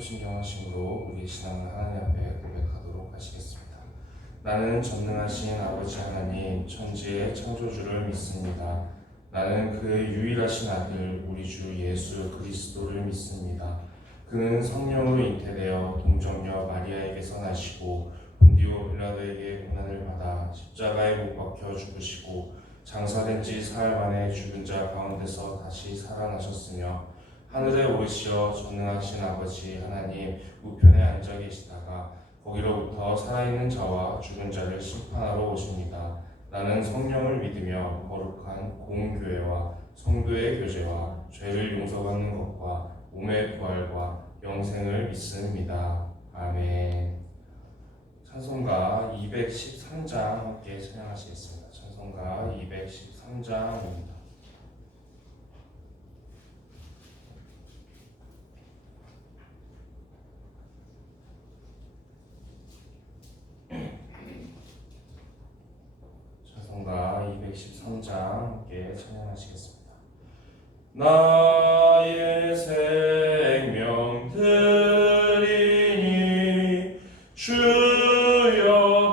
사도신경하심으로 우리의 신앙을 하나님 앞에 고백하도록 하시겠습니다. 나는 전능하신 아버지 하나님 천지의 창조주를 믿습니다. 나는 그의 유일하신 아들 우리 주 예수 그리스도를 믿습니다. 그는 성령으로 잉태되어 동정녀 마리아에게서 나시고 본디오 빌라도에게 고난을 받아 십자가에 못 박혀 죽으시고 장사된 지 사흘 만에 죽은 자 가운데서 다시 살아나셨으며 하늘에 오르시어 전능하신 아버지 하나님 우편에 앉아 계시다가 거기로부터 살아있는 자와 죽은 자를 심판하러 오십니다. 나는 성령을 믿으며 거룩한 공교회와 성도의 교제와 죄를 용서받는 것과 몸의 부활과 영생을 믿습니다. 아멘. 찬송가 213장 함께 찬양하시겠습니다. 찬송가 213장입니다. 찬송가 213장 함께 찬양하시겠습니다. 나의 생명 드리니 주여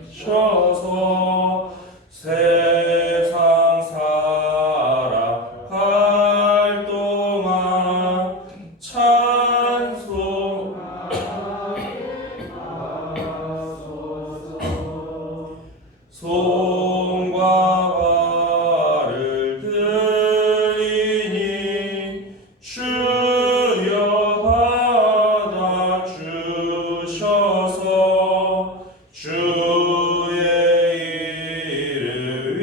받아주셔서 세상 살아갈 동안 손과 발을 들이니 주여 받아주셔서 주의 일을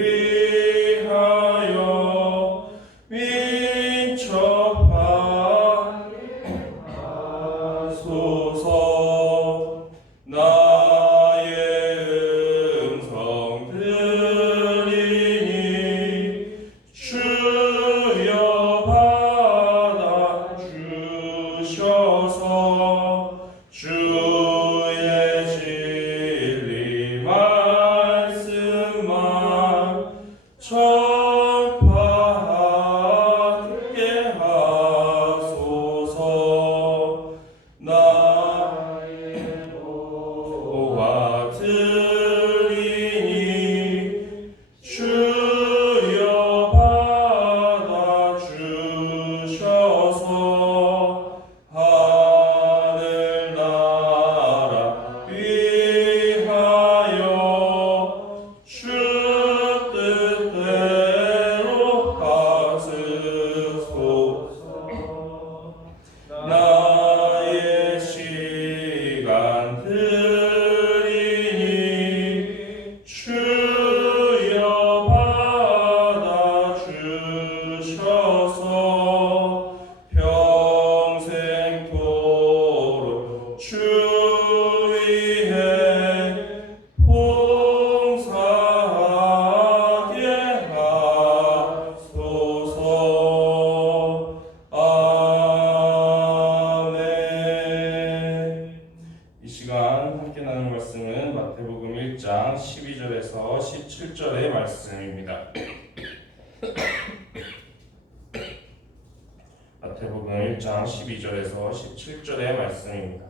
위하여 민첩하소서. 나의 음성 들리니 주여 받아주셔서 주의 진리 말씀만 전파하게 하소서. 나의 도와 들리니 주여 받아주셔서 하늘나라 위하여 주 뜻대로 하소서. 나의 시간 드리니 주여 받아주셔서 평생토록 주 위에 봉사하게 하소서. 아멘. 이 시간 함께 나눌 말씀은 마태복음 1장 12절에서 17절의 말씀입니다. 마태복음 1장 12절에서 17절의 말씀입니다.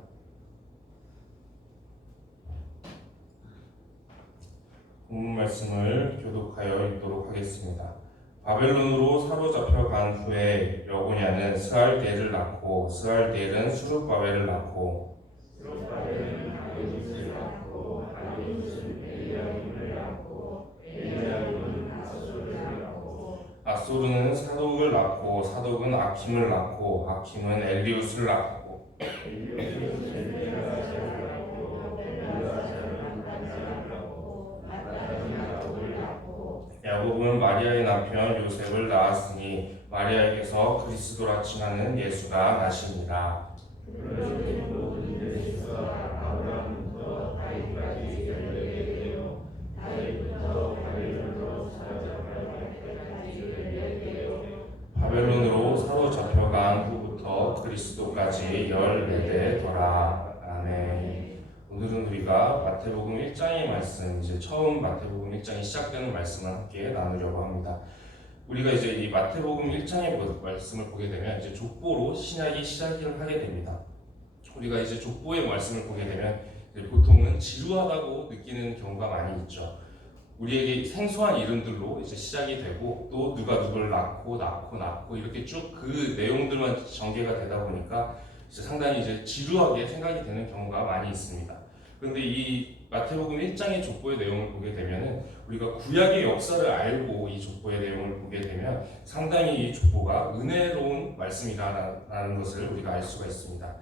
본문 말씀을 교독하여 읽도록 하겠습니다. 바벨론으로 사로잡혀 간 후에 여고냐는 스알디엘을 낳고 스알디엘은 수룹바벨을 낳고 수룹바벨은 다윗을 낳고 다윗은 엘리야김을 낳고 엘리야김은 아소를 낳고 아소르는 사독을 낳고 사독은 아킴을 낳고 아킴은 엘리웃을 낳고 엘리야김은 엘리야사를 낳고 엘리야사는 마따냐를 낳고 마따냐는 야곱을 낳고 야곱은 마리아의 남편 요셉을 낳았으니 마리아에게서 그리스도라 칭하는 예수가 나시니라. 그러신 모든 예수가 아브라함부터 다윗까지 열려되게요 다윗부터 바벨론으로 사로잡혀갈 때까지 열려되게요 바벨론으로 사로잡혀간 후부터 그리스도까지 14대더라. 아멘. 오늘은 우리가 마태복음 1장의 말씀, 이제 처음 마태복음 1장이 시작되는 말씀을 함께 나누려고 합니다. 우리가 이제 이 마태복음 1장의 말씀을 보게 되면 이제 족보로 신약이 시작을 하게 됩니다. 우리가 이제 족보의 말씀을 보게 되면 보통은 지루하다고 느끼는 경우가 많이 있죠. 우리에게 생소한 이름들로 이제 시작이 되고 또 누가 누굴 낳고 이렇게 쭉 그 내용들만 전개가 되다 보니까 이제 상당히 이제 지루하게 생각이 되는 경우가 많이 있습니다. 그런데 이 마태복음 1장의 족보의 내용을 보게 되면은 우리가 구약의 역사를 알고 이 족보의 내용을 보게 되면 상당히 이 족보가 은혜로운 말씀이라는 것을 우리가 알 수가 있습니다.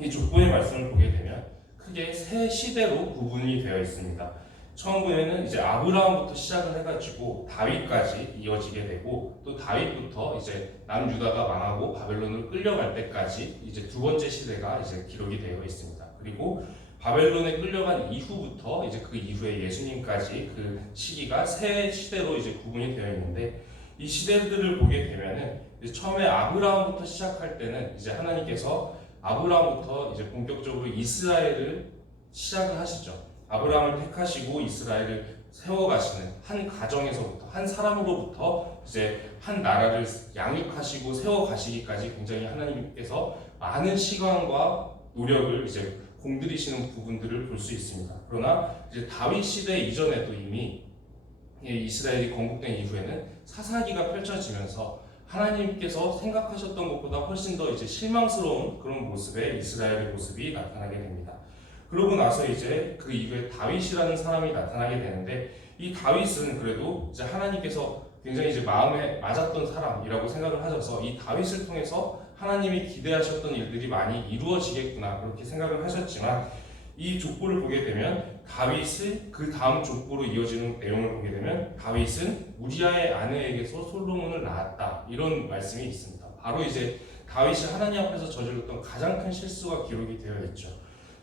이 족보의 말씀을 보게 되면 크게 세 시대로 구분이 되어 있습니다. 처음에는 이제 아브라함부터 시작을 해가지고 다윗까지 이어지게 되고 또 다윗부터 이제 남유다가 망하고 바벨론으로 끌려갈 때까지 이제 두 번째 시대가 이제 기록이 되어 있습니다. 그리고 바벨론에 끌려간 이후부터 이제 그 이후에 예수님까지 그 시기가 세 시대로 이제 구분이 되어 있는데 이 시대들을 보게 되면은 이제 처음에 아브라함부터 시작할 때는 이제 하나님께서 아브라함부터 이제 본격적으로 이스라엘을 시작을 하시죠. 아브라함을 택하시고 이스라엘을 세워가시는 한 가정에서부터 한 사람으로부터 이제 한 나라를 양육하시고 세워가시기까지 굉장히 하나님께서 많은 시간과 노력을 이제 공들이시는 부분들을 볼 수 있습니다. 그러나 이제 다윗 시대 이전에도 이미 이스라엘이 건국된 이후에는 사사기가 펼쳐지면서 하나님께서 생각하셨던 것보다 훨씬 더 이제 실망스러운 그런 모습의 이스라엘의 모습이 나타나게 됩니다. 그러고 나서 이제 그 이후에 다윗이라는 사람이 나타나게 되는데 이 다윗은 그래도 이제 하나님께서 굉장히 이제 마음에 맞았던 사람이라고 생각을 하셔서 이 다윗을 통해서 하나님이 기대하셨던 일들이 많이 이루어지겠구나 그렇게 생각을 하셨지만 이 족보를 보게 되면 다윗의 그 다음 족보로 이어지는 내용을 보게 되면 다윗은 우리아의 아내에게서 솔로몬을 낳았다 이런 말씀이 있습니다. 바로 이제 다윗이 하나님 앞에서 저질렀던 가장 큰 실수가 기록이 되어 있죠.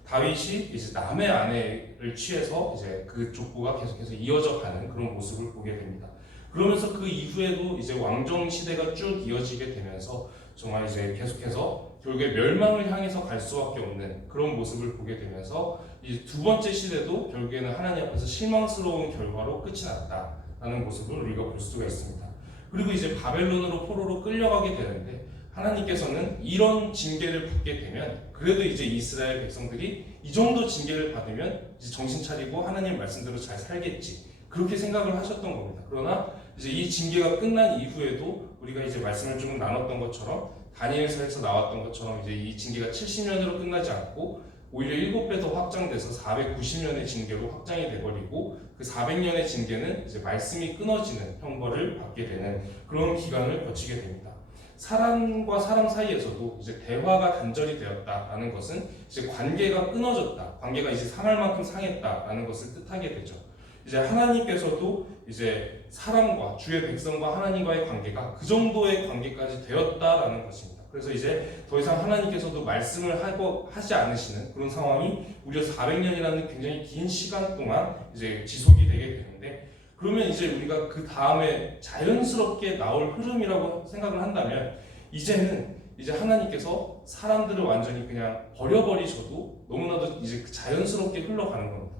다윗이 이제 남의 아내를 취해서 이제 그 족보가 계속해서 이어져 가는 그런 모습을 보게 됩니다. 그러면서 그 이후에도 이제 왕정 시대가 쭉 이어지게 되면서 정말 이제 계속해서 결국에 멸망을 향해서 갈 수밖에 없는 그런 모습을 보게 되면서 이제 두 번째 시대도 결국에는 하나님 앞에서 실망스러운 결과로 끝이 났다라는 모습을 우리가 볼 수가 있습니다. 그리고 이제 바벨론으로 포로로 끌려가게 되는데 하나님께서는 이런 징계를 받게 되면 그래도 이제 이스라엘 백성들이 이 정도 징계를 받으면 이제 정신 차리고 하나님 말씀대로 잘 살겠지 그렇게 생각을 하셨던 겁니다. 그러나 이제 이 징계가 끝난 이후에도 우리가 이제 말씀을 조금 나눴던 것처럼 다니엘서에서 나왔던 것처럼 이제 이 징계가 70년으로 끝나지 않고 오히려 7배 더 확장돼서 490년의 징계로 확장이 돼버리고 그 400년의 징계는 이제 말씀이 끊어지는 형벌을 받게 되는 그런 기간을 거치게 됩니다. 사람과 사람 사이에서도 이제 대화가 단절이 되었다라는 것은 이제 관계가 끊어졌다, 관계가 이제 상할 만큼 상했다라는 것을 뜻하게 되죠. 이제 하나님께서도 이제 사람과 주의 백성과 하나님과의 관계가 그 정도의 관계까지 되었다라는 것입니다. 그래서 이제 더 이상 하나님께서도 말씀을 하지 않으시는 그런 상황이 무려 400년이라는 굉장히 긴 시간 동안 이제 지속이 되게 되는데 그러면 이제 우리가 그 다음에 자연스럽게 나올 흐름이라고 생각을 한다면 이제는 이제 하나님께서 사람들을 완전히 그냥 버려버리셔도 너무나도 이제 자연스럽게 흘러가는 겁니다.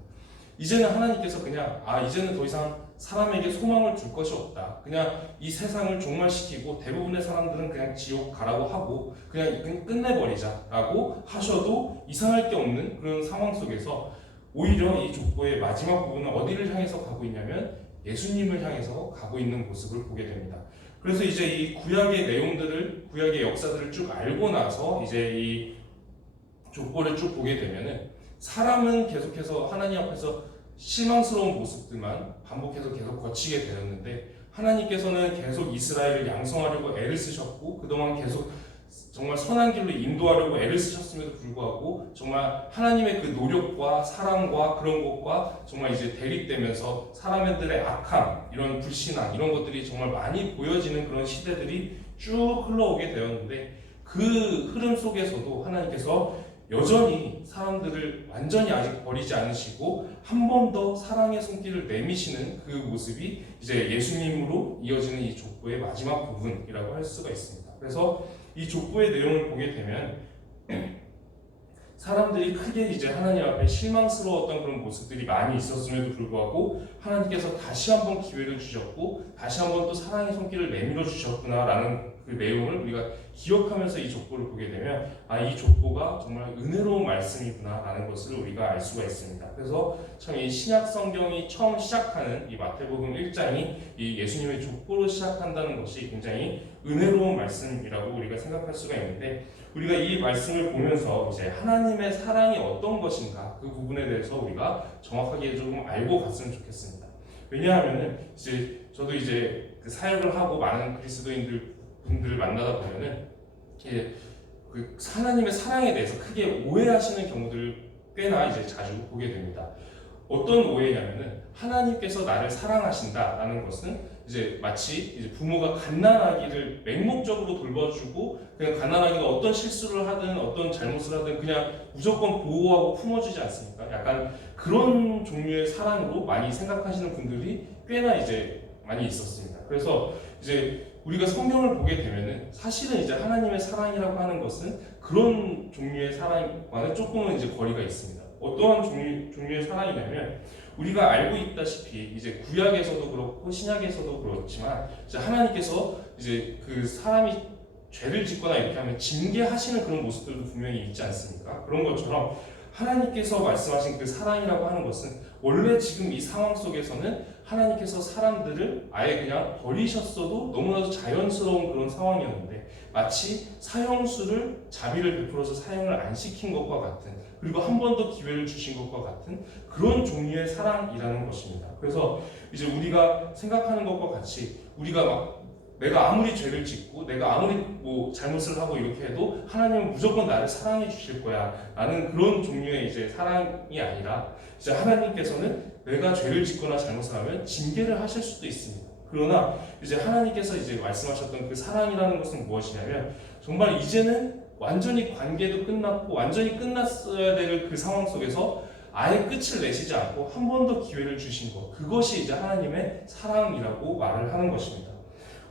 이제는 하나님께서 그냥 이제는 더 이상 사람에게 소망을 줄 것이 없다. 그냥 이 세상을 종말시키고 대부분의 사람들은 그냥 지옥 가라고 하고 그냥 끝내버리자라고 하셔도 이상할 게 없는 그런 상황 속에서 오히려 이 족보의 마지막 부분은 어디를 향해서 가고 있냐면 예수님을 향해서 가고 있는 모습을 보게 됩니다. 그래서 이제 이 구약의 내용들을 구약의 역사들을 쭉 알고 나서 이제 이 족보를 쭉 보게 되면은 사람은 계속해서 하나님 앞에서 실망스러운 모습들만 반복해서 계속 거치게 되었는데 하나님께서는 계속 이스라엘을 양성하려고 애를 쓰셨고 그동안 계속 정말 선한 길로 인도하려고 애를 쓰셨음에도 불구하고 정말 하나님의 그 노력과 사랑과 그런 것과 정말 이제 대립되면서 사람들의 악함, 이런 불신앙 이런 것들이 정말 많이 보여지는 그런 시대들이 쭉 흘러오게 되었는데 그 흐름 속에서도 하나님께서 여전히 사람들을 완전히 아직 버리지 않으시고 한 번 더 사랑의 손길을 내미시는 그 모습이 이제 예수님으로 이어지는 이 족보의 마지막 부분이라고 할 수가 있습니다. 그래서 이 족보의 내용을 보게 되면 사람들이 크게 이제 하나님 앞에 실망스러웠던 그런 모습들이 많이 있었음에도 불구하고 하나님께서 다시 한번 기회를 주셨고 다시 한번 또 사랑의 손길을 내밀어 주셨구나라는 그 내용을 우리가 기억하면서 이 족보를 보게 되면 이 족보가 정말 은혜로운 말씀이구나라는 것을 우리가 알 수가 있습니다. 그래서 참 이 신약 성경이 처음 시작하는 이 마태복음 1장이 이 예수님의 족보로 시작한다는 것이 굉장히 은혜로운 말씀이라고 우리가 생각할 수가 있는데, 우리가 이 말씀을 보면서 이제 하나님의 사랑이 어떤 것인가 그 부분에 대해서 우리가 정확하게 조금 알고 갔으면 좋겠습니다. 왜냐하면은 이제 저도 이제 그 사역을 하고 많은 분들을 만나다 보면은 그 하나님의 사랑에 대해서 크게 오해하시는 경우들을 꽤나 이제 자주 보게 됩니다. 어떤 오해냐면은 하나님께서 나를 사랑하신다라는 것은 이제 마치 이제 부모가 갓난아기를 맹목적으로 돌봐주고 그냥 갓난아기가 어떤 실수를 하든 어떤 잘못을 하든 그냥 무조건 보호하고 품어주지 않습니까? 약간 그런 종류의 사랑으로 많이 생각하시는 분들이 꽤나 이제 많이 있었습니다. 그래서 이제 우리가 성경을 보게 되면은 사실은 이제 하나님의 사랑이라고 하는 것은 그런 종류의 사랑과는 조금은 이제 거리가 있습니다. 어떠한 종류의 사랑이냐면 우리가 알고 있다시피 이제 구약에서도 그렇고 신약에서도 그렇지만 이제 하나님께서 이제 그 사람이 죄를 짓거나 이렇게 하면 징계하시는 그런 모습들도 분명히 있지 않습니까? 그런 것처럼 하나님께서 말씀하신 그 사랑이라고 하는 것은 원래 지금 이 상황 속에서는 하나님께서 사람들을 아예 그냥 버리셨어도 너무나도 자연스러운 그런 상황이었는데 마치 사형수를 자비를 베풀어서 사형을 안 시킨 것과 같은, 그리고 한 번 더 기회를 주신 것과 같은 그런 종류의 사랑이라는 것입니다. 그래서 이제 우리가 생각하는 것과 같이 우리가 막 내가 아무리 죄를 짓고 내가 아무리 뭐 잘못을 하고 이렇게 해도 하나님은 무조건 나를 사랑해 주실 거야 라는 그런 종류의 이제 사랑이 아니라 이제 하나님께서는 내가 죄를 짓거나 잘못을 하면 징계를 하실 수도 있습니다. 그러나 이제 하나님께서 이제 말씀하셨던 그 사랑이라는 것은 무엇이냐면 정말 이제는 완전히 관계도 끝났고 완전히 끝났어야 될 그 상황 속에서 아예 끝을 내시지 않고 한 번 더 기회를 주신 것, 그것이 이제 하나님의 사랑이라고 말을 하는 것입니다.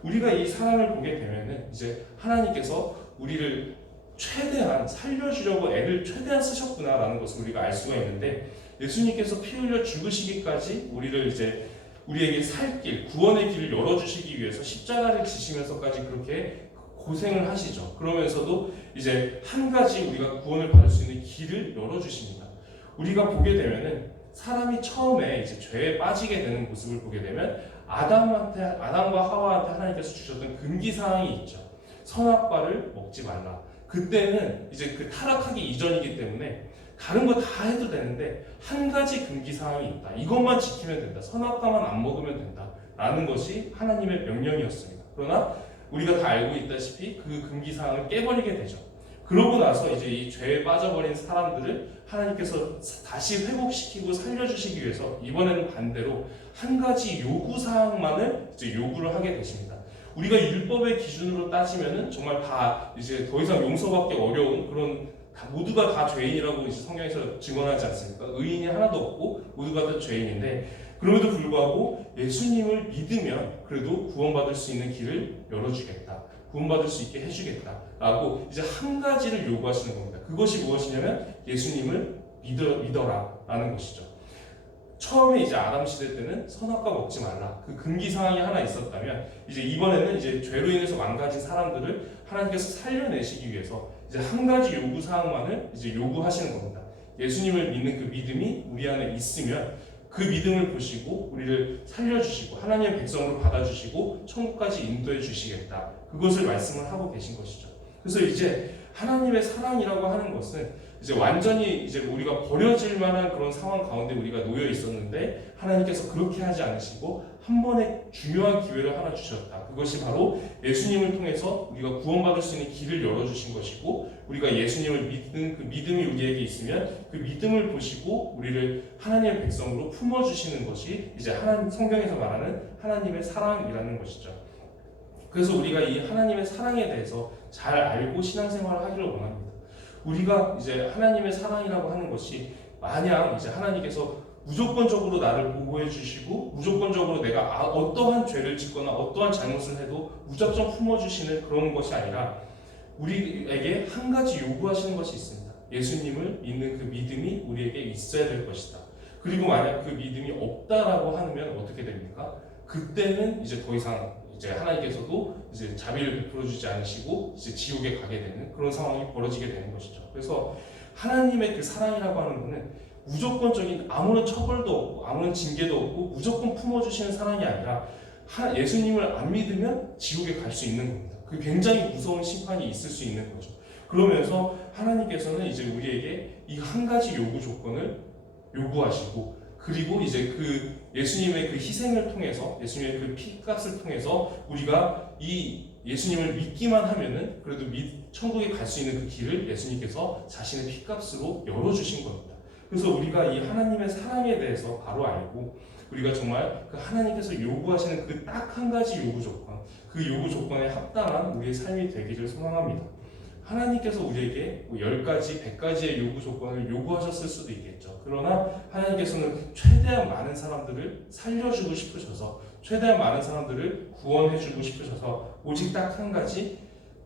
우리가 이 사랑을 보게 되면은 이제 하나님께서 우리를 최대한 살려주려고 애를 최대한 쓰셨구나라는 것을 우리가 알 수가 있는데, 예수님께서 피 흘려 죽으시기까지 우리를 이제 우리에게 살 길, 구원의 길을 열어주시기 위해서 십자가를 지시면서까지 그렇게 고생을 하시죠. 그러면서도 이제 한 가지 우리가 구원을 받을 수 있는 길을 열어주십니다. 우리가 보게 되면은 사람이 처음에 이제 죄에 빠지게 되는 모습을 보게 되면 아담과 하와한테 하나님께서 주셨던 금기 사항이 있죠. 선악과를 먹지 말라. 그때는 이제 그 타락하기 이전이기 때문에 다른 거 다 해도 되는데 한 가지 금기 사항이 있다. 이것만 지키면 된다. 선악과만 안 먹으면 된다. 라는 것이 하나님의 명령이었습니다. 그러나 우리가 다 알고 있다시피 그 금기 사항을 깨버리게 되죠. 그러고 나서 이제 이 죄에 빠져버린 사람들을 하나님께서 다시 회복시키고 살려주시기 위해서 이번에는 반대로 한 가지 요구 사항만을 이제 요구를 하게 되십니다. 우리가 율법의 기준으로 따지면은 정말 다 이제 더 이상 용서받기 어려운 그런 모두가 다 죄인이라고 이제 성경에서 증언하지 않습니까? 의인이 하나도 없고 모두가 다 죄인인데 그럼에도 불구하고 예수님을 믿으면 그래도 구원받을 수 있는 길을 열어주겠다. 구원받을 수 있게 해주겠다라고 이제 한 가지를 요구하시는 겁니다. 그것이 무엇이냐면 예수님을 믿어라라는 것이죠. 처음에 이제 아담 시대 때는 선악과 먹지 말라 그 금기 사항이 하나 있었다면 이제 이번에는 이제 죄로 인해서 망가진 사람들을 하나님께서 살려내시기 위해서 이제 한 가지 요구 사항만을 이제 요구하시는 겁니다. 예수님을 믿는 그 믿음이 우리 안에 있으면 그 믿음을 보시고 우리를 살려주시고 하나님의 백성으로 받아주시고 천국까지 인도해 주시겠다. 그것을 말씀을 하고 계신 것이죠. 그래서 이제 하나님의 사랑이라고 하는 것은 이제 완전히 이제 우리가 버려질 만한 그런 상황 가운데 우리가 놓여 있었는데 하나님께서 그렇게 하지 않으시고 한 번의 중요한 기회를 하나 주셨다. 그것이 바로 예수님을 통해서 우리가 구원받을 수 있는 길을 열어주신 것이고 우리가 예수님을 믿는 그 믿음이 우리에게 있으면 그 믿음을 보시고 우리를 하나님의 백성으로 품어주시는 것이 이제 하나님 성경에서 말하는 하나님의 사랑이라는 것이죠. 그래서 우리가 이 하나님의 사랑에 대해서 잘 알고 신앙생활을 하기를 원합니다. 우리가 이제 하나님의 사랑이라고 하는 것이 마냥 이제 하나님께서 무조건적으로 나를 보호해 주시고 무조건적으로 내가 어떠한 죄를 짓거나 어떠한 잘못을 해도 무작정 품어주시는 그런 것이 아니라 우리에게 한 가지 요구하시는 것이 있습니다. 예수님을 믿는 그 믿음이 우리에게 있어야 될 것이다. 그리고 만약 그 믿음이 없다라고 하면 어떻게 됩니까? 그때는 이제 더 이상 이제 하나님께서도 이제 자비를 베풀어 주지 않으시고 이제 지옥에 가게 되는 그런 상황이 벌어지게 되는 것이죠. 그래서 하나님의 그 사랑이라고 하는 것은 무조건적인 아무런 처벌도 없고 아무런 징계도 없고 무조건 품어주시는 사랑이 아니라 예수님을 안 믿으면 지옥에 갈 수 있는 겁니다. 그 굉장히 무서운 심판이 있을 수 있는 거죠. 그러면서 하나님께서는 이제 우리에게 이 한 가지 요구 조건을 요구하시고 그리고 이제 그 예수님의 그 희생을 통해서 예수님의 그 피값을 통해서 우리가 이 예수님을 믿기만 하면은 그래도 천국에 갈 수 있는 그 길을 예수님께서 자신의 피값으로 열어주신 겁니다. 그래서 우리가 이 하나님의 사랑에 대해서 바로 알고 우리가 정말 그 하나님께서 요구하시는 그 딱 한 가지 요구 조건, 그 요구 조건에 합당한 우리의 삶이 되기를 소망합니다. 하나님께서 우리에게 10가지, 100가지의 요구 조건을 요구하셨을 수도 있겠죠. 그러나 하나님께서는 최대한 많은 사람들을 살려주고 싶으셔서 최대한 많은 사람들을 구원해주고 싶으셔서 오직 딱 한 가지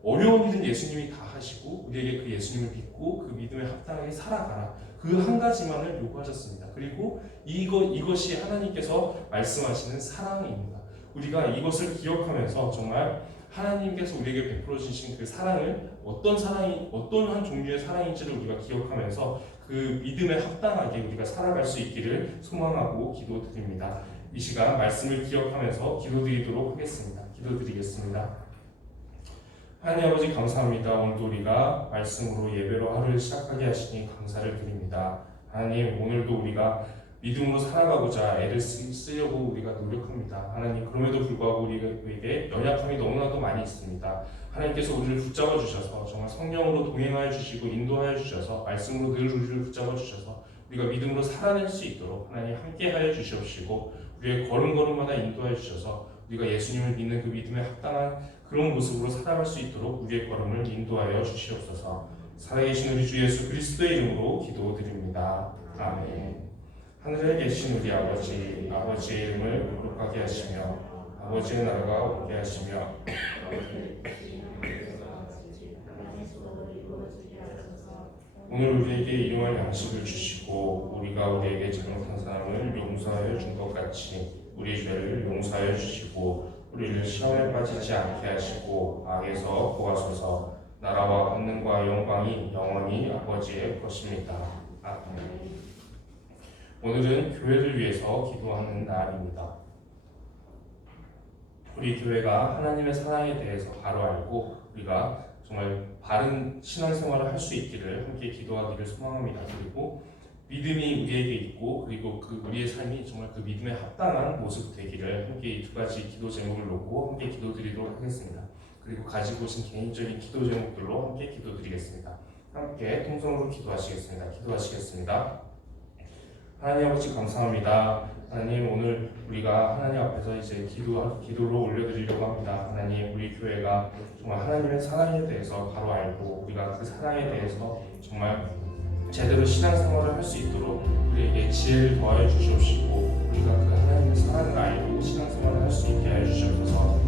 어려운 일은 예수님이 다 하시고 우리에게 그 예수님을 믿고 그 믿음에 합당하게 살아가라. 그 한 가지만을 요구하셨습니다. 그리고 이것이 하나님께서 말씀하시는 사랑입니다. 우리가 이것을 기억하면서 정말 하나님께서 우리에게 베풀어 주신 그 사랑을 어떤 한 종류의 사랑인지를 우리가 기억하면서 그 믿음에 합당하게 우리가 살아갈 수 있기를 소망하고 기도드립니다. 이 시간 말씀을 기억하면서 기도드리도록 하겠습니다. 기도드리겠습니다. 하나님 아버지 감사합니다. 오늘도 우리가 말씀으로 예배로 하루를 시작하게 하시니 감사를 드립니다. 하나님 오늘도 우리가 믿음으로 살아가고자 애를 쓰려고 우리가 노력합니다. 하나님 그럼에도 불구하고 우리에게 연약함이 너무나도 많이 있습니다. 하나님께서 우리를 붙잡아 주셔서 정말 성령으로 동행하여 주시고 인도하여 주셔서 말씀으로 늘 우리를 붙잡아 주셔서 우리가 믿음으로 살아낼 수 있도록 하나님 함께하여 주시옵시고 우리의 걸음걸음마다 인도하여 주셔서 우리가 예수님을 믿는 그 믿음에 합당한 그런 모습으로 살아갈 수 있도록 우리의 걸음을 인도하여 주시옵소서. 살아계신 우리 주 예수 그리스도의 이름으로 기도드립니다. 아멘. 하늘에 계신 우리 아버지의 이름을 거룩하게 하시며 아버지의 나라가 오게 하시며 오늘 우리에게 일용할 양식을 주시고 우리가 우리에게 잘못한 사람을 용서하여 준 것 같이 우리 죄를 용서하여 주시고 우리를 시험에 빠지지 않게 하시고 악에서 구하소서. 나라와 권능과 영광이 영원히 아버지의 것입니다. 아멘. 오늘은 교회를 위해서 기도하는 날입니다. 우리 교회가 하나님의 사랑에 대해서 바로 알고 우리가 정말 바른 신앙생활을 할 수 있기를 함께 기도하기를 소망합니다. 그리고 믿음이 우리에게 있고 그리고 그 우리의 삶이 정말 그 믿음에 합당한 모습 되기를 함께 이 두 가지 기도 제목을 놓고 함께 기도드리도록 하겠습니다. 그리고 가지고 오신 개인적인 기도 제목들로 함께 기도드리겠습니다. 함께 통성으로 기도하시겠습니다. 하나님 아버지 감사합니다. 하나님 오늘 우리가 하나님 앞에서 이제 기도로 올려드리려고 합니다. 하나님 우리 교회가 정말 하나님의 사랑에 대해서 바로 알고 우리가 그 사랑에 대해서 정말 제대로 신앙생활을 할 수 있도록 우리에게 지혜를 더하여 주시옵시고 우리가 그 하나님의 사랑을 알고 신앙생활을 할 수 있게 하여 주시옵소서.